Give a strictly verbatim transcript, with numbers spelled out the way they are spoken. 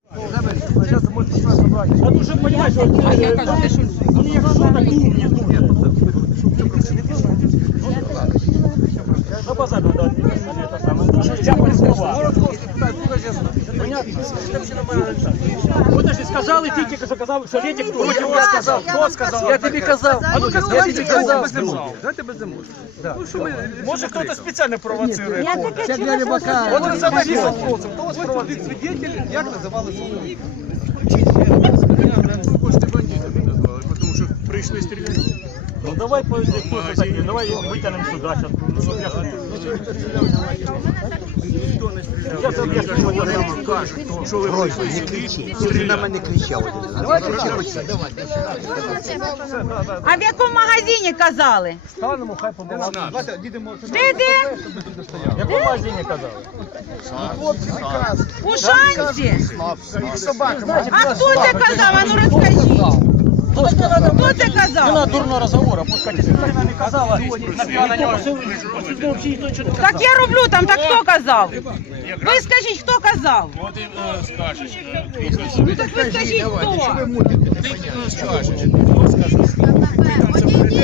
Сейчас можете собрать. А ну, чтобы понимать, что... А я кажу, ты что? Ну, я что так не думаю. На базар надо это самое. Вот даже сказал, и ты тільки що казав, що Редик хто? Хто сказав? Хто сказав? Я тобі казав. А ну, Я тобі казав. Давайте без емоцій. Може хтось спеціально провоцирує. Це для рибака. От ви задавіть вопросом. Хто вас проводить свидетель, як називали солдати? Хочете бандитами назвали, тому що прийшли стріляти. Ну давай поїдемо, давай витягнемо сюди. Я тобі кажу, що ви прийшли сюди. Ти на мене кричав. А в якому магазині казали? Станемо, хай побалакаємо. Де, де? В якому магазині казали? У Шанці? А хто це казав? А ну розкажіть. Хто це казав? Дурного розговору, пускайте. Не казала, на нього. Так я роблю там, так хто казав? Ви скажіть, хто казав? От і скажеш. Ну так ви скажіть, хто? Ти скажеш.